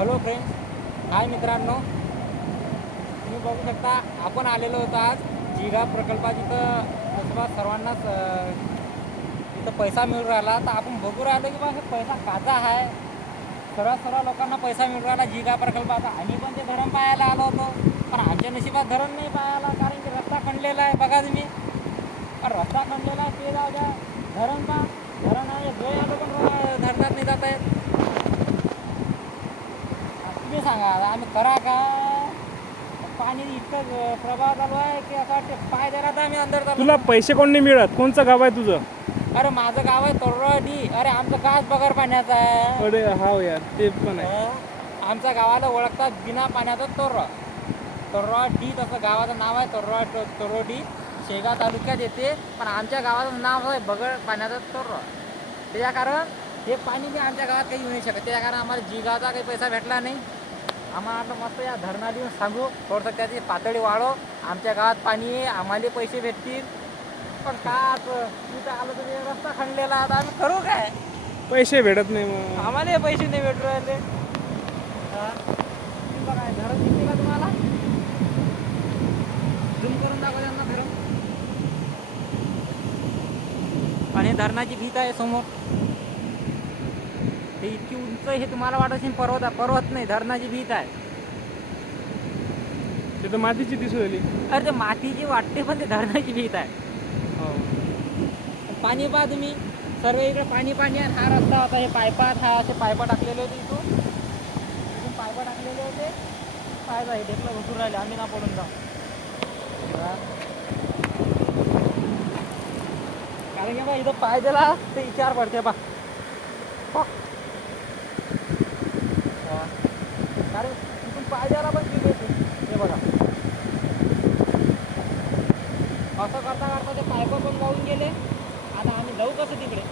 Hello friends hi मित्रांनो. तुम्ही बघू शकता आपण आलेलो होतो आज जिगा प्रकल्पात इथं कसबा सर्वांनाच इथं पैसा मिळून राहिला. तर आपण बघू राहिलो की बा पैसा काचा आहे सर्व सर्व लोकांना पैसा मिळून राहिला जिगा प्रकल्पाचा. आम्ही पण ते धरण पाहायला आलो होतो. पण आमच्या नशिबात धरण नाही पाहायला कारण की रस्ता खणलेला आहे. बघा तुम्ही. पण रस्ता खणलेला आहे ते जाऊ द्या धरण पा धरण आहे जो आलो पण अं, धरणात नाही जात आहेत तुम्ही सांगा आम्ही करा का? पाणी इतकं प्रवाह चालू आहे की असं वाटतं पाय जरा तर आम्ही अंदर चालू तुला पैसे कोण नाही मिळत? कोणचं गाव आहे तुझं? अरे माझं गाव आहे तोरडी अरे आमचं गाव बगर पाण्याचं आहे. अरे हा यार ते पण आहे? आमच्या गावाला ओळखतात बिना पाण्याचं तोर तोर्रा डी तसं गावाचं नाव आहे तोर्रा तोरोडी शेगाव तालुक्यात येते पण आमच्या गावाचं नाव आहे बगड पाण्याचं तोर्रा त्याच्या कारण हे पाणी बी आमच्या गावात काही येऊ नाही शकत. त्याच्या कारण आम्हाला जिगाचा काही पैसा भेटला नाही. आम्हाला मस्त या धरणाला येऊन सांगू. थोडंसं त्याची पातळी वाढव. आमच्या गावात पाणी आहे आम्हाला पैसे भेटतील. पण का तिथं आलं तर रस्ता खणलेला आता आम्ही करू काय? पैसे भेटत नाही मग. आम्हाला पैसे नाही भेटू राहिले. हा. बघा धरण दिसते का तुम्हाला? झूम करून दाखवा त्यांना धरण. आणि धरणाची भीत आहे समोर. हे इतकी उंच हे तुम्हाला वाटत असेल पर्वत आहे पर्वत नाही धरणाची भीत आहे. तिथं मातीची दिसू राहिली अरे ते मातीची वाटते पण ते धरणाची भीत आहे. हो. पाणी पहा तुम्ही. सर्व इकडे पाणी पाणी आहे हा रस्ता होता हे पायपात हा असे पायपा टाकलेले होते इथून. इथून पायपा टाकलेले होते. पायपा हे ढेकलं घुसून राहिले. आम्ही ना पडून जाऊ. हा. कारण की बा इथं पाय दिला ते विचार पडते बा हो. हा. कारण तिथून पाय पण गेले होते. हे बघा. असं करता करता ते पायप पण वाहून गेले. आता आम्ही जाऊ कसं तिकडे?